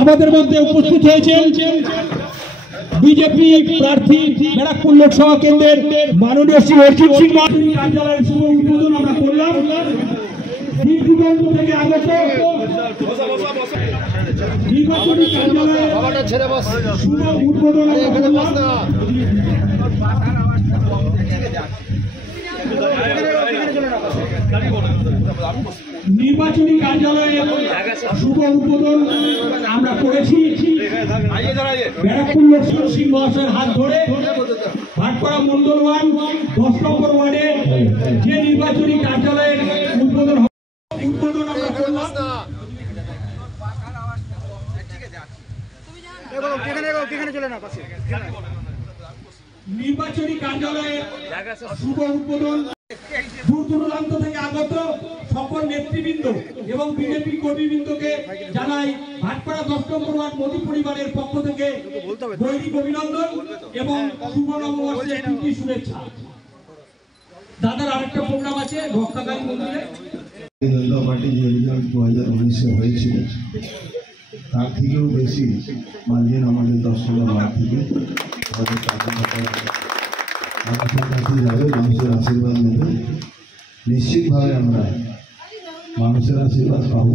আমাদের মধ্যে উপস্থিত হয়েছেন বিজেপি প্রার্থী ব্যারাকপুর লোকসভা কেন্দ্রের মাননীয় শ্রী অর্জুন সিং কার্যালয়ের শুভ উদ্বোধন আমরা করলাম। দীর্ঘদিন থেকে আগত নির্বাচনী কার্যালয়ের শুভ উদ্বোধন নির্বাচনী কার্যালয়ের শুভ উদ্বোধন আমরা করেছি। ব্যারাকপুর লোকসভা সিং মহাশয়ের হাত ধরে ভাটপাড়া মন্ডল 10 নম্বর ওয়ার্ডে যে নির্বাচনী কার্যালয়ের উদ্বোধন আমরা করলাম। নির্বাচনী কার্যালয়ের শুভ উদ্বোধন দূর দূরান্ত থেকে আগত সকল নেতৃবৃন্দ এবং বিজেপি কর্মীবৃন্দকে জানাই ভাটপাড়া 10 নম্বর ওয়ার্ড মোদী পরিবারের পক্ষ থেকে গৈরিক অভিনন্দন এবং শুভ নববর্ষের প্রীতি শুভেচ্ছা। দাদার আরেকটা প্রোগ্রাম আছে ভক্তাকালী মন্দিরে। জনতা পার্টি যে রেজাল্ট 2019-এ হয়েছিল তার থেকেও বেশি মার্জিন আমাদের 10 নম্বর ওয়ার্ড থেকে আমাদের মানুষের কাছে যাবে, মানুষের আশীর্বাদ নেবে। নিশ্চিতভাবে আমরা মানুষের আশীর্বাদ পাবো।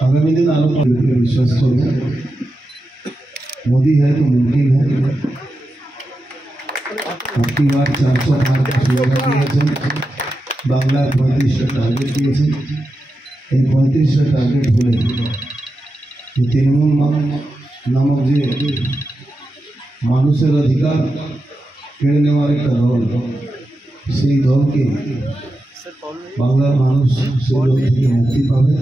आगामी दिन आलो पर विश्वास करो, मोदी है तो मुमकिन है। आपकी बार 400 पार का स्लोगन दिए बांग्ला 35 टारगेट दिए 35 टारगेट बोले तृणमूल नामक जे मानुषेर अधिकार केड़े नेওয়ার একটা দল, সেই দলকে বাংলার মানুষ সেই দল থেকে মুক্তি পাবে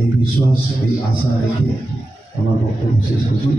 এই বিশ্বাস এই আশা রেখে আমার বক্তব্য শেষ করছি।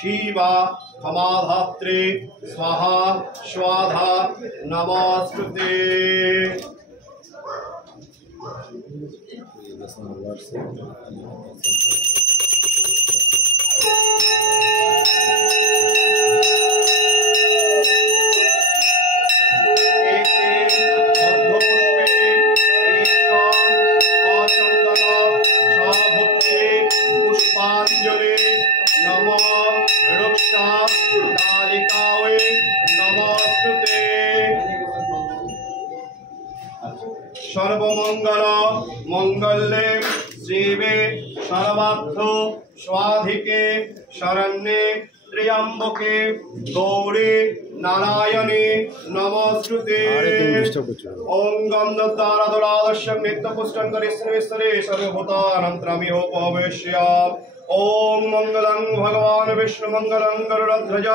शिवा क्षमाधात्रे स्वाहा स्वाधा नमस्ते। सर्वमंगल मंगल्ये शिवे सर्वार्थ स्वाधिके शरण्ये त्र्यंबके गौरी नारायणे नमस्ते। ओम गंधद्वारादुरादर्शं नित्यपुष्टं करिष्येश्वरे सर्वभूतानन्तरमिहोपवेश्य। ओम मंगलं भगवान विष्णु मंगलं गरुड़ध्वज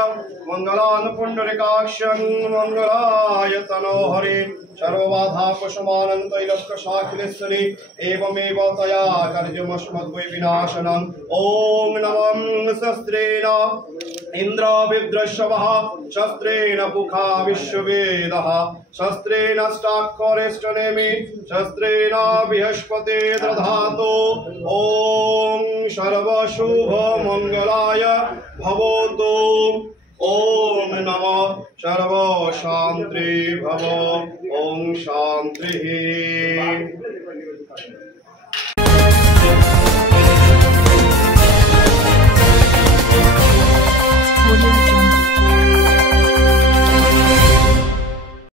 मंगलान् पुंडरीकाक्षं मंगलाय तनोहरि सर्वबाधा कुसुमानन्तैलस्कशाखिलेश्वरी एवमेव तया कार्यमस्मद्वै विनाशनम्। ओम नमः शस्त्रेण इंद्र विद्रश्वः शस्त्रेण पुखा विश्ववेदः शस्त्रेण स्टाक्षरेष्टनेमि शस्त्रेण बृहस्पते दधातु। ओम सर्वशुभ मंगलाय भवतु। ओम नमः सर्व शांति भव। ओम शांति।